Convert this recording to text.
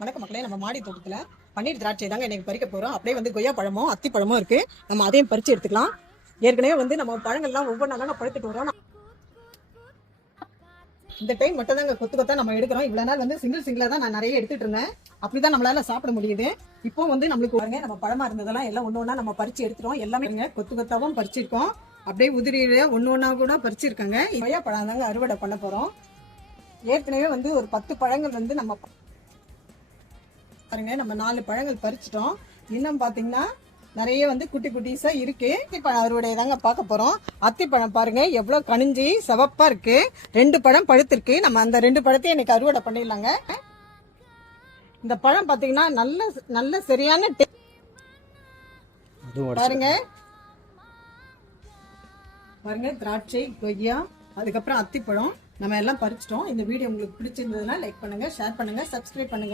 வணக்கம் மக்களே நம்ம மாடி தோட்டத்தில் பன்னீர் திராட்சை தாங்க இன்னைக்கு பறிக்க போகிறோம் அப்படியே வந்து கொய்யா பழமும் அத்தி பழமும் இருக்கு. நம்ம அதையும் பறிச்சு எடுத்துக்கலாம். ஏற்கனவே வந்து நம்ம பழங்கள்லாம் ஒவ்வொரு தாங்க பழுத்துட்டு வரோம். இந்த டைம் மட்டும் தாங்க கொத்து கொத்தா நம்ம எடுக்கிறோம். இவ்வளோ நாள் வந்து சிங்கிள் சிங்கிளாக தான் நான் நிறைய எடுத்துட்டு இருந்தேன். அப்படிதான் நம்மளால சாப்பிட முடியுது. இப்போ வந்து நம்மளுக்கு பாருங்க நம்ம பழமா இருந்ததெல்லாம் எல்லாம் ஒன்று ஒன்றா நம்ம பறிச்சு எடுத்துறோம் எல்லாமே கொத்து கொத்தாவும் பறிச்சிருக்கோம். அப்படியே உதிரியில ஒன்று ஒன்றா கூட பறிச்சிருக்காங்க. கொய்யா பழம் தாங்க அறுவடை பண்ண போகிறோம் ஏற்கனவே வந்து ஒரு பத்து பழங்கள் வந்து நம்ம பாருங்க நம்ம நாலு பழங்கள் பறிச்சிட்டோம். இன்னும் பாத்தீங்கன்னா நிறைய வந்து குட்டி குட்டிஸா இருக்கு. அத்திப்பழம் அறுவடை தாங்க பார்க்க போறோம். அத்திப்பழம் பாருங்க எவ்வளவு கனிஞ்சி சிவப்பா இருக்கு. ரெண்டு பழம் பழுத்திருக்கு. நம்ம அந்த ரெண்டு பழத்தையும் இன்னைக்கு அறுவடை பண்ணிடலாங்க. இந்த பழம் பாத்தீங்கன்னா நல்ல நல்ல சரியான பாருங்க. பாருங்க திராட்சை கொய்யா அதுக்கப்புறம் அத்திப்பழம். நம்ம எல்லாம் பறிச்சிட்டோம். இந்த வீடியோ உங்களுக்கு பிடிச்சிருந்ததுன்னா லைக் பண்ணுங்க ஷேர் பண்ணுங்க சப்ஸ்கிரைப் பண்ணுங்க.